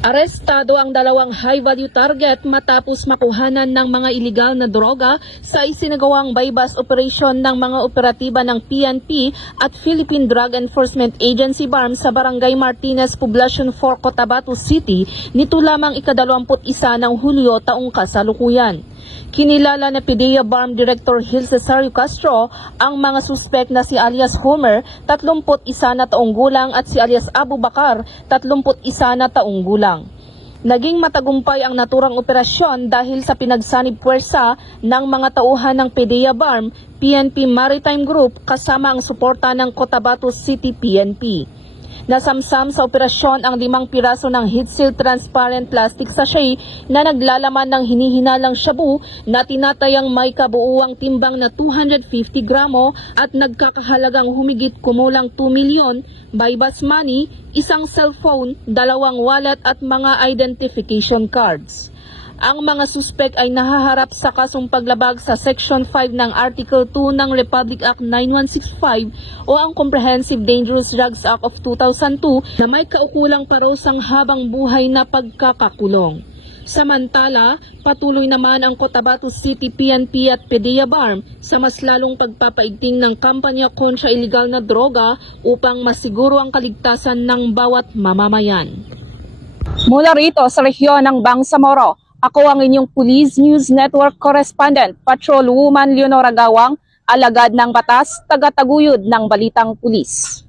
Arestado ang dalawang high-value target matapos makuhanan ng mga ilegal na droga sa isinagawang bypass operation ng mga operatiba ng PNP at Philippine Drug Enforcement Agency BARM sa Barangay Martinez, Poblacion 4, Cotabato City nito lamang ika-21 ng Hulyo taong kasalukuyan. Kinilala na PDEA BARM Director Gil Cesario Castro ang mga suspect na si alias Homer, 31 na taong gulang at si alias Abu Bakar, 31 na taong gulang. Naging matagumpay ang naturang operasyon dahil sa pinagsanib puwersa ng mga tauhan ng PDEA BARM, PNP Maritime Group kasama ang suporta ng Cotabato City PNP. Nasamsam sa operasyon ang 5 piraso ng heat-sealed transparent plastic sachet na naglalaman ng hinihinalang shabu na tinatayang may kabuuang timbang na 250 gramo at nagkakahalagang humigit kumulang 2 milyon, bypass money, isang cellphone, 2 wallet at mga identification cards. Ang mga suspect ay nahaharap sa kasong paglabag sa Section 5 ng Article 2 ng Republic Act 9165 o ang Comprehensive Dangerous Drugs Act of 2002 na may kaukulang parusang habang buhay na pagkakakulong. Samantala, patuloy naman ang Cotabato City PNP at PDEA BARM sa mas lalong pagpapaigting ng kampanya kontra iligal na droga upang masiguro ang kaligtasan ng bawat mamamayan. Mula rito sa rehiyon ng Bangsamoro, ako ang inyong Police News Network Correspondent, Patrolwoman Leonora Gawang, alagad ng batas, tagataguyod ng balitang pulis.